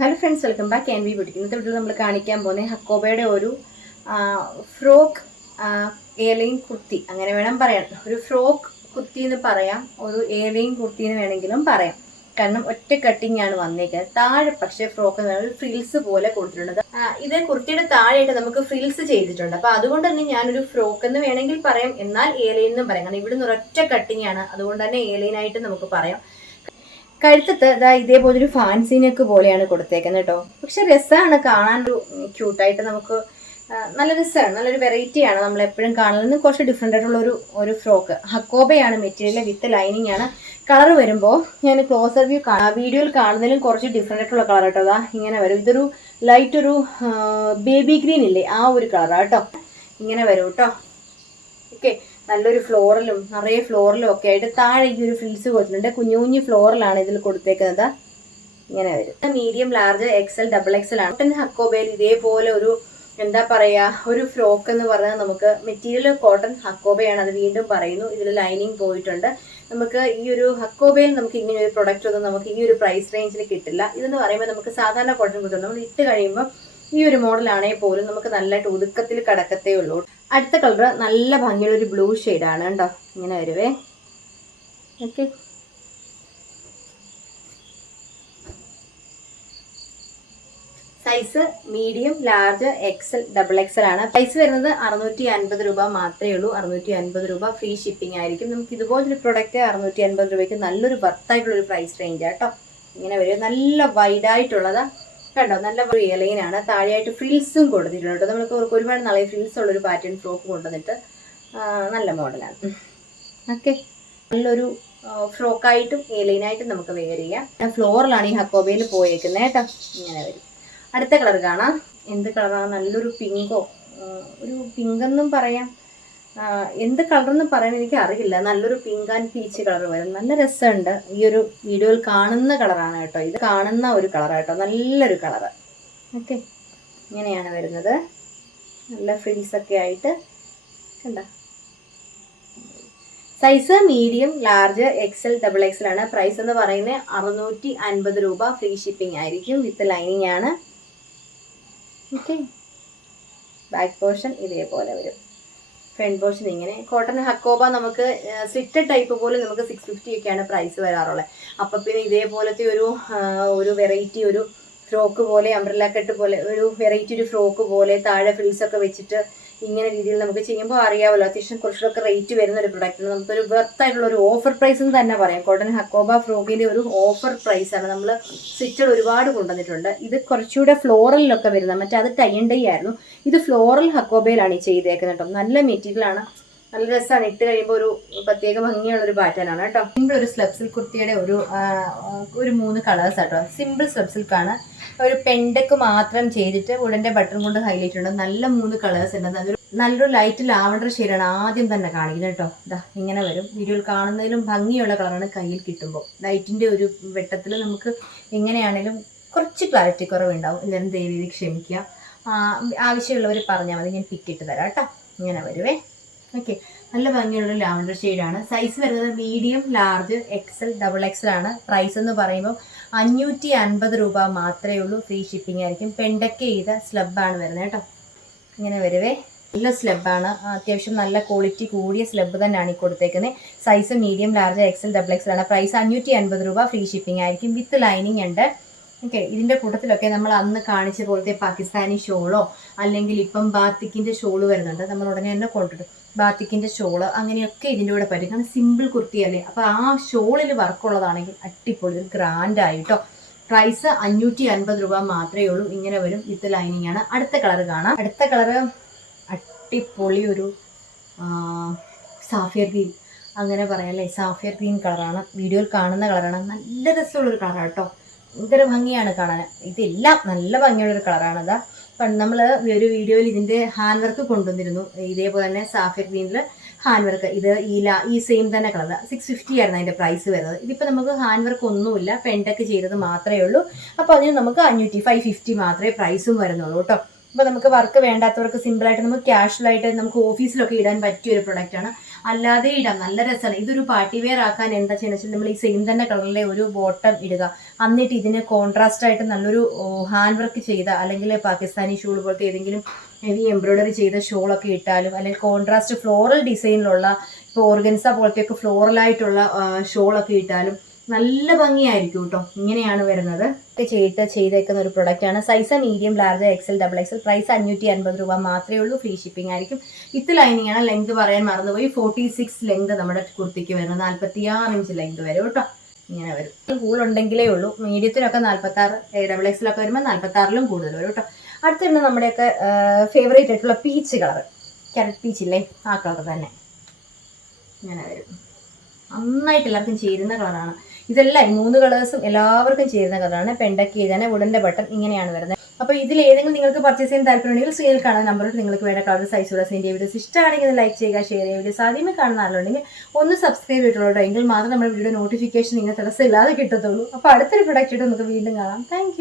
Hello friends, welcome back N V boutique. ഇന്നത്തെ വീഡിയോ നമ്മൾ കാണിക്കാൻ പോകുന്നത് ഹക്കോബയുടെ ഒരു ഫ്രോക്ക് എയർലൈൻ കുർത്തി, അങ്ങനെ വേണം പറയാൻ. ഒരു ഫ്രോക്ക് കുർത്തി എന്ന് പറയാം, ഒരു എയർലൈൻ കുർത്തി എന്ന് വേണമെങ്കിലും പറയാം. കാരണം ഒറ്റ കട്ടിങ് ആണ് വന്നേക്കുന്നത്. താഴെ പക്ഷേ ഫ്രോക്ക് എന്ന് പറയുന്നത് ഫ്രിൽസ് പോലെ കൊടുത്തിട്ടുണ്ട്. ഇത് കുർത്തിയുടെ താഴെയായിട്ട് നമുക്ക് ഫ്രിൽസ് ചെയ്തിട്ടുണ്ട്. അപ്പോൾ അതുകൊണ്ട് തന്നെ ഞാനൊരു ഫ്രോക്ക് എന്ന് വേണമെങ്കിൽ പറയാം, എന്നാൽ എയർലൈൻ എന്നും പറയാം. കാരണം ഇവിടുന്ന് ഒരൊറ്റ കട്ടിങ് ആണ്, അതുകൊണ്ട് തന്നെ എയർലൈൻ ആയിട്ട് നമുക്ക് പറയാം. കഴുത്തത്ത് ഇതേപോലൊരു ഫാൻസി നെക്ക് പോലെയാണ് കൊടുത്തേക്കുന്നത് കേട്ടോ. പക്ഷെ രസമാണ് കാണാൻ, ഒരു ക്യൂട്ടായിട്ട് നമുക്ക് നല്ല രസമാണ്, നല്ലൊരു വെറൈറ്റിയാണ്. നമ്മൾ എപ്പോഴും കാണുന്നത് കുറച്ച് ഡിഫറെൻ്റ് ആയിട്ടുള്ള ഒരു ഫ്രോക്ക്. ഹക്കോബയാണ് മെറ്റീരിയൽ, വിത്ത് ലൈനിങ് ആണ്. കളർ വരുമ്പോൾ ഞാൻ ക്ലോസർ വ്യൂ വീഡിയോയിൽ കാണുന്നതിലും കുറച്ച് ഡിഫറെൻ്റ് ആയിട്ടുള്ള കളർ കേട്ടോ. ഇങ്ങനെ വരും. ഇതൊരു ലൈറ്റ് ഒരു ബേബി ഗ്രീൻ ഇല്ലേ, ആ ഒരു കളറാണ് കേട്ടോ. ഇങ്ങനെ വരും കേട്ടോ. ഓക്കെ, നല്ലൊരു ഫ്ലോറലും നിറയെ ഫ്ലോറലും ഒക്കെ ആയിട്ട് താഴെ ഈ ഒരു ഫ്രിൽസ് കൊടുത്തിട്ടുണ്ട്. കുഞ്ഞു കുഞ്ഞു ഫ്ലോറലാണ് ഇതിൽ കൊടുത്തേക്കുന്നത്. ഇങ്ങനെ വരും. Medium, large, XL, double XL ആണ്. ഹക്കോബയിൽ ഇതേപോലെ ഒരു എന്താ പറയാ, ഒരു ഫ്രോക്ക് എന്ന് പറഞ്ഞാൽ നമുക്ക് മെറ്റീരിയൽ കോട്ടൺ ഹക്കോബയാണ്, അത് വീണ്ടും പറയുന്നു. ഇതിൽ ലൈനിങ് പോയിട്ടുണ്ട്. നമുക്ക് ഈ ഒരു ഹക്കോബയിൽ നമുക്ക് ഇങ്ങനെ ഒരു പ്രൊഡക്റ്റ് ഒന്നും നമുക്ക് ഈ ഒരു പ്രൈസ് റേഞ്ചിൽ കിട്ടില്ല. ഇതെന്ന് പറയുമ്പോൾ നമുക്ക് സാധാരണ കോട്ടൺ കുത്തും, നമ്മൾ ഇട്ട് കഴിയുമ്പോൾ ഈ ഒരു മോഡലാണെങ്കിൽ പോലും നമുക്ക് നല്ലതായിട്ട് ഒതുക്കത്തിൽ കിടക്കത്തേ ഉള്ളൂ. അടുത്ത കളർ നല്ല ഭംഗിയുള്ള ഒരു ബ്ലൂ ഷെയ്ഡാണ് കേട്ടോ. ഇങ്ങനെ വരുവേ. Okay, size medium, large, XL, double XL ആണ്. പ്രൈസ് വരുന്നത് 650 രൂപ മാത്രമേ ഉള്ളൂ. 650 രൂപ ഫ്രീ ഷിപ്പിംഗ് ആയിരിക്കും. നമുക്ക് ഇതുപോലൊരു പ്രൊഡക്റ്റ് 650 രൂപയ്ക്ക് നല്ലൊരു വർത്തായിട്ടുള്ളൊരു പ്രൈസ് റേഞ്ച് ആട്ടോ. ഇങ്ങനെ വരും. നല്ല വൈഡായിട്ടുള്ളതാ കണ്ടോ, നല്ല എയർലൈൻ ആണ്. താഴെയായിട്ട് ഫ്രിൽസും കൊടുത്തിട്ടുണ്ട് കേട്ടോ. നമുക്ക് ഒരുപാട് നാളെ ഫ്രിൽസ് ഉള്ളൊരു പാറ്റേൺ ഫ്രോക്ക് കൊണ്ടുവന്നിട്ട് നല്ല മോഡലാണ്. ഓക്കെ, നല്ലൊരു ഫ്രോക്കായിട്ടും എയർലൈനായിട്ടും നമുക്ക് വെയർ ചെയ്യാം. ഫ്ലോറിലാണ് ഈ ഹക്കോബയിൽ പോയേക്കുന്നത് കേട്ടോ. ഇങ്ങനെ വരും. അടുത്ത കളർ കാണാം. എന്ത് കളറാണ്? നല്ലൊരു പിങ്കോ, ഒരു പിങ്കെന്നും പറയാം, എന്ത് കളറെന്ന് പറയാൻ എനിക്ക് അറിയില്ല. നല്ലൊരു പിങ്ക് ആൻഡ് പീച്ച് കളർ വരും. നല്ല രസമുണ്ട്. ഈ ഒരു വീഡിയോയിൽ കാണുന്ന കളറാണ് കേട്ടോ. ഇത് കാണുന്ന ഒരു കളറാണ് കേട്ടോ. നല്ലൊരു കളറ്. ഓക്കെ, ഇങ്ങനെയാണ് വരുന്നത്. നല്ല ഫ്രിൽസ് ഒക്കെ ആയിട്ട് കണ്ട. Size medium, large, XL, double XL ആണ്. പ്രൈസ് എന്ന് പറയുന്നത് 650 രൂപ. ഫ്രീ ഷിപ്പിംഗ് ആയിരിക്കും. വിത്ത് ലൈനിങ് ആണ്. ഓക്കെ, ബാക്ക് പോർഷൻ ഇതേപോലെ വരും. ഫ്രണ്ട് പോർഷൻ ഇങ്ങനെ. കോട്ടൺ ഹക്കോബ നമുക്ക് സ്ലിറ്റഡ് ടൈപ്പ് പോലും നമുക്ക് 650 ഒക്കെയാണ് പ്രൈസ് വരാറുള്ളത്. അപ്പം പിന്നെ ഇതേപോലത്തെ ഒരു വെറൈറ്റി ഒരു ഫ്രോക്ക് പോലെ, അംബ്രല്ല കട്ട് പോലെ ഒരു വെറൈറ്റി ഒരു ഫ്രോക്ക് പോലെ താഴെ ഫ്രിൽസ് ഒക്കെ വെച്ചിട്ട് ഇങ്ങനെ രീതിയിൽ നമുക്ക് ചെയ്യുമ്പോൾ അറിയാമല്ലോ, അത്യാവശ്യം കുറച്ചുകൂടെ റേറ്റ് വരുന്ന ഒരു പ്രൊഡക്റ്റിന് നമുക്കൊരു വെർത്തായിട്ടുള്ള ഒരു ഓഫർ പ്രൈസ് എന്ന് തന്നെ പറയാം. കോട്ടൺ ഹക്കോബ ഫ്രോക്കിൻ്റെ ഒരു ഓഫർ പ്രൈസാണ്. നമ്മൾ സ്റ്റിച്ചഡ് ഒരുപാട് കൊണ്ടുവന്നിട്ടുണ്ട്. ഇത് കുറച്ചുകൂടെ ഫ്ലോറലിലൊക്കെ വരുന്നത്, മറ്റേ അത് ടൈ ആൻഡ് ഡൈ ആയിരുന്നു. ഇത് ഫ്ലോറൽ ഹക്കോബയിലാണ് ഈ ചെയ്തേക്കുന്നത് കേട്ടോ. നല്ല മെറ്റീരിയലാണ്, നല്ല രസമാണ്. ഇട്ട് കഴിയുമ്പോൾ ഒരു പ്രത്യേക ഭംഗിയുള്ളൊരു പാറ്റേൺ ആണ് കേട്ടോ. സിമ്പിൾ ഒരു സ്ലബ് സിൽക്ക് കുർത്തിയുടെ ഒരു 3 കളേഴ്സ് ആട്ടോ. സിമ്പിൾ സ്ലബ് സിൽക്കാണ്. ഒരു പെൻഡക്ക് മാത്രം ചെയ്തിട്ട് വുഡന്റെ ബട്ടൺ കൊണ്ട് ഹൈലൈറ്റ് ഉണ്ട്. നല്ല 3 കളേഴ്സ് ഉണ്ട്. അതൊരു നല്ലൊരു ലൈറ്റ് ലാവണ്ടർ ഷെയ്ഡാണ് ആദ്യം തന്നെ കാണിക്കുന്നത് കേട്ടോ. ഇതാ ഇങ്ങനെ വരും. വീഡിയോയിൽ കാണുന്നതിലും ഭംഗിയുള്ള കളറാണ് കയ്യിൽ കിട്ടുമ്പോൾ. ലൈറ്റിന്റെ ഒരു വെട്ടത്തിൽ നമുക്ക് എങ്ങനെയാണെങ്കിലും കുറച്ച് ക്ലാരിറ്റി കുറവുണ്ടാവും. എല്ലാവരും ദയവേദി ക്ഷമിക്കുക. ആവശ്യമുള്ളവർ പറഞ്ഞാൽ മതി, ഞാൻ പിക്കിട്ട് തരാം കേട്ടോ. ഇങ്ങനെ വരുവേ. ഓക്കെ, നല്ല ഭംഗിയുള്ള ലാവണ്ടർ ഷെയ്ഡാണ്. സൈസ് വരുന്നത് medium, large, XL, double XL ആണ്. പ്രൈസ് എന്ന് പറയുമ്പോൾ 550 രൂപ മാത്രമേ ഉള്ളൂ. ഫ്രീ ഷിപ്പിംഗ് ആയിരിക്കും. പെൻഡക്ക് ചെയ്ത സ്ലബാണ് വരുന്നത് കേട്ടോ. ഇങ്ങനെ വരുവേ. നല്ല സ്ലബാണ്, അത്യാവശ്യം നല്ല ക്വാളിറ്റി കൂടിയ സ്ലബ് തന്നെയാണ് ഈ കൊടുത്തേക്കുന്നത്. Size medium, large, XL, double XL ആണ്. പ്രൈസ് 550 രൂപ. ഫ്രീ ഷിപ്പിംഗ് ആയിരിക്കും. വിത്ത് ലൈനിങ് ഉണ്ട്. ഓക്കെ, ഇതിൻ്റെ കൂട്ടത്തിലൊക്കെ നമ്മൾ അന്ന് കാണിച്ച പോലത്തെ പാകിസ്ഥാനി ഷോളോ അല്ലെങ്കിൽ ഇപ്പം ബാത്തിക്കിൻ്റെ ഷോള് വരുന്നുണ്ട്. നമ്മൾ ഉടനെ തന്നെ കൊണ്ടിടും ബാത്തിക്കിൻ്റെ ഷോള്, അങ്ങനെയൊക്കെ ഇതിൻ്റെ കൂടെ പറ്റും. കാരണം സിമ്പിൾ കുർത്തിയല്ലേ. അപ്പോൾ ആ ഷോളിൽ വർക്കുള്ളതാണെങ്കിൽ അടിപൊളി ഒരു ഗ്രാൻഡ് ആയിട്ടോ. പ്രൈസ് 550 രൂപ മാത്രമേ ഉള്ളൂ. ഇങ്ങനെ വരും. വിത്ത് ലൈനിങ് ആണ്. അടുത്ത കളർ കാണാം. അടുത്ത കളറ് അടിപൊളി ഒരു സാഫിയർ ഗ്രീൻ, അങ്ങനെ പറയാം അല്ലേ. സാഫിയർ ഗ്രീൻ കളറാണ്. വീഡിയോയിൽ കാണുന്ന കളറാണ്. നല്ല രസമുള്ളൊരു കളറാണ് കേട്ടോ. ഭയങ്കര ഭംഗിയാണ് കാണാൻ. ഇതെല്ലാം നല്ല ഭംഗിയുള്ളൊരു കളറാണ്. അതാ നമ്മൾ ഒരു വീഡിയോയിൽ ഇതിൻ്റെ ഹാൻഡ് വർക്ക് കൊണ്ടുവന്നിരുന്നു. ഇതേപോലെ തന്നെ സാഫിയർ ഗ്രീനിൽ ഹാൻഡ് വർക്ക്. ഇത് ഈ സെയിം തന്നെ കളർ. 650 ആയിരുന്നു അതിൻ്റെ പ്രൈസ് വരുന്നത്. ഇതിപ്പോൾ നമുക്ക് ഹാൻഡ് വർക്ക് ഒന്നുമില്ല, പെൻഡക്ക് ചെയ്തത് മാത്രമേ ഉള്ളൂ. അപ്പോൾ അതിന് നമുക്ക് 550 മാത്രമേ പ്രൈസും വരുന്നുള്ളൂ കേട്ടോ. അപ്പോൾ നമുക്ക് വർക്ക് വേണ്ടാത്തവർക്ക് സിമ്പിളായിട്ട് നമുക്ക് ക്യാഷ്വലായിട്ട് നമുക്ക് ഓഫീസിലൊക്കെ ഇടാൻ പറ്റിയൊരു പ്രൊഡക്റ്റാണ്. അല്ലാതെ ഇടാം, നല്ല രസമാണ്. ഇതൊരു പാർട്ടി വെയർ ആക്കാൻ എന്താ ചെയ്യുന്നത് വെച്ചാൽ നമ്മൾ ഈ സെയിം തന്നെ കളറിലെ ഒരു ബോട്ടം ഇടുക, എന്നിട്ട് ഇതിന് കോൺട്രാസ്റ്റ് ആയിട്ട് നല്ലൊരു ഹാൻഡ് വർക്ക് ചെയ്ത അല്ലെങ്കിൽ പാകിസ്ഥാനി ഷൂൾ പോലത്തെ ഏതെങ്കിലും ഹെവി എംബ്രോയിഡറി ചെയ്ത ഷോളൊക്കെ ഇട്ടാലും, അല്ലെങ്കിൽ കോൺട്രാസ്റ്റ് ഫ്ലോറൽ ഡിസൈനിലുള്ള ഇപ്പോൾ ഓർഗൻസ പോലത്തെയൊക്കെ ഫ്ലോറലായിട്ടുള്ള ഷോളൊക്കെ ഇട്ടാലും നല്ല ഭംഗിയായിരിക്കും കേട്ടോ. ഇങ്ങനെയാണ് വരുന്നത്. ചെയ്തേക്കുന്ന ഒരു പ്രൊഡക്റ്റാണ്. Size medium, large, XL, double XL. Price 550 രൂപ മാത്രമേ ഉള്ളൂ. ഫ്രീ ഷിപ്പിംഗ് ആയിരിക്കും. വിത്ത് ലൈനിങ് ആണ്. ലെങ്ത് പറയാൻ മറന്നുപോയി. 46 ലെങ്ത് നമ്മുടെ കുർത്തിക്ക് വരുന്നത്, 46 ഇഞ്ച് ലെങ്ത് വരും കേട്ടോ. ഇങ്ങനെ വരും. കൂടുതലുണ്ടെങ്കിലേ ഉള്ളൂ. മീഡിയത്തിലൊക്കെ 46, ഡബിൾ എക്സിലൊക്കെ വരുമ്പോൾ 46ലും കൂടുതൽ വരും കേട്ടോ. അടുത്തിരുന്ന് നമ്മുടെയൊക്കെ ഫേവറേറ്റ് ആയിട്ടുള്ള പീച്ച് കളർ, ക്യാരറ്റ് പീച്ച് ഇല്ലേ, ആ കളർ തന്നെ ഇങ്ങനെ വരും. നന്നായിട്ട് എല്ലാവർക്കും ചേരുന്ന കളറാണ് ഇതെല്ലാം. ഈ 3 കളേഴ്സും എല്ലാവർക്കും ചേരുന്ന കളറാണ്. പെണ്ടക്കി എഴുതാൻ വുഡന്റെ ബട്ടൺ ഇങ്ങനെയാണ് വരുന്നത്. അപ്പോൾ ഇതിൽ ഏതെങ്കിലും നിങ്ങൾക്ക് പർച്ചേസ് ചെയ്യാൻ താല്പര്യമുണ്ടെങ്കിൽ സ്ക്രീനിൽ കാണുന്ന നമ്പറിൽ നിങ്ങൾക്ക് വേണ്ട കളർ സൈസുള്ള സെൻഡ് വീഡിയോസ് ഇഷ്ടമാണെങ്കിൽ ലൈക്ക് ചെയ്യുക, ഷെയർ ചെയ്യുക. വീഡിയോസ് ആദ്യമേ കാണുന്ന ആളുണ്ടെങ്കിൽ ഒന്ന് സബ്സ്ക്രൈബ് ചെയ്തിട്ടുള്ളൂ, എങ്കിൽ മാത്രം നമ്മുടെ വീഡിയോ നോട്ടിഫിക്കേഷൻ നിങ്ങൾ തടസ്സമില്ലാതെ കിട്ടത്തുള്ളൂ. അപ്പോൾ അടുത്തൊരു പ്രൊഡക്റ്റ് നമുക്ക് വീണ്ടും കാണാം. താങ്ക്